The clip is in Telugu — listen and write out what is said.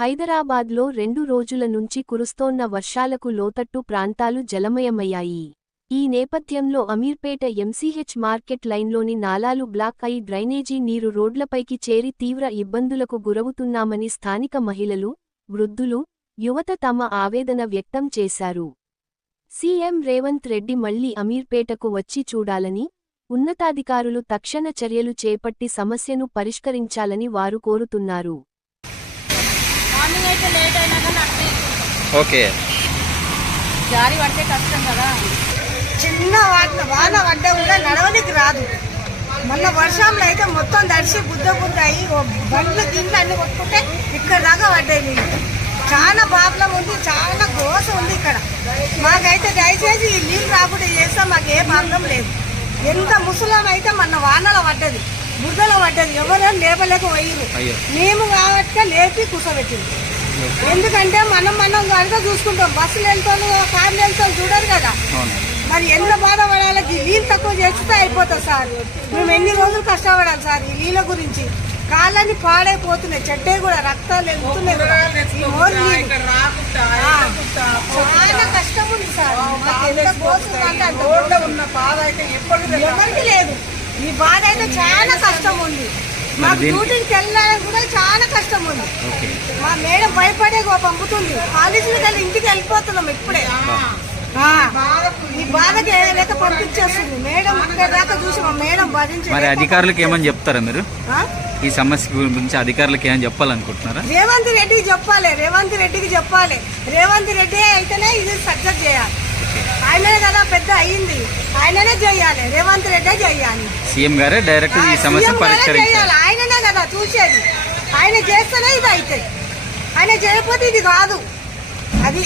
హైదరాబాద్లో 2 రోజుల నుంచి కురుస్తోన్న వర్షాలకు లోతట్టు ప్రాంతాలు జలమయమయ్యాయి. ఈ నేపథ్యంలో అమీర్పేట ఎంసీహెచ్ మార్కెట్ లైన్లోని నాలాలు బ్లాక్ అయి డ్రైనేజీ నీరు రోడ్లపైకి చేరి తీవ్ర ఇబ్బందులకు గురవుతున్నామని స్థానిక మహిళలు, వృద్ధులు, యువత తమ ఆవేదన వ్యక్తం చేశారు. సీఎం రేవంత్ రెడ్డి మళ్లీ అమీర్పేటకు వచ్చి చూడాలని, ఉన్నతాధికారులు తక్షణ చర్యలు చేపట్టి సమస్యను పరిష్కరించాలని వారు కోరుతున్నారు. ఓకే, జారి పడితే కష్టం కదా. చిన్న వాన పడ్డా కూడా నడవనికి రాదు. మొన్న వర్షంలో అయితే మొత్తం దర్శి బుద్ధయి బండ్లు గిన్నెలు అన్ని కొట్టుకుంటే ఇక్కడ దాకా పడ్డాయి. నీళ్ళు చాలా ప్రాబ్లం ఉంది, చాలా గోస ఉంది ఇక్కడ. మాకైతే దయచేసి ఈ నీళ్ళు రాకుండా చేస్తే మాకు ఏ ప్రాబ్లం లేదు. ఎంత ముసలం అయితే మొన్న వానలో పడ్డది, బుద్ధలో పడ్డది, ఎవరైనా లేపలేక పోయిరు. మేము కాబట్టి లేపి కూర్చోబెట్టింది. ఎందుకంటే మనం కనుక చూసుకుంటాం, బస్సులు వెళ్తాను, కార్లు వెళ్తాను చూడరు కదా. మరి ఎంత బాధపడాలి, నీళ్ళు తక్కువ చేస్తే అయిపోతుంది సార్. మేము ఎన్ని రోజులు కష్టపడాలి సార్ ఈ నీళ్ళ గురించి. కాళ్ళని పాడైపోతున్నాయి, చెట్టే కూడా రక్తాలు వెళ్తున్నాయి. చాలా కష్టం ఉంది సార్. ఎవరికి లేదు ఈ బాధ అయితే, చాలా కష్టం ఉంది. మాకు డ్యూటీకి వెళ్ళడానికి కూడా చాలా కష్టం ఉంది. మా మేడం భయపడే పంపుతుంది. కాలేజీకి వెళ్ళి ఇంటికి వెళ్ళిపోతున్నాం ఇప్పుడే. ఈ బాధకి లేక పంపించేస్తుంది మేడం. ఇక్కడ దాకా చూసి మా మేడం భరించారు. మరి అధికారులకు ఏమని చెప్తారా మీరు? ఈ సమస్య గురించి అధికారులకు ఏమని చెప్పాలనుకుంటున్నారా? రేవంత్ రెడ్డికి చెప్పాలి, రేవంత్ రెడ్డికి చెప్పాలి. రేవంత్ రెడ్డి అయితేనే ఇది సక్సెస్ చేయాలి. ఆయననే కదా పెద్ద అయ్యింది, ఆయననే చేయాలి. రేవంత్ రెడ్డి చేయాలి. సీఎం గారే డైరెక్ట్ ఈ సమస్య పరిష్కరించాలి. ఆయననే కదా చూసేది. ఆయన చేస్తేనే ఇది అవుతుంది, ఆయన చేయకపోతే ఇది కాదు. అది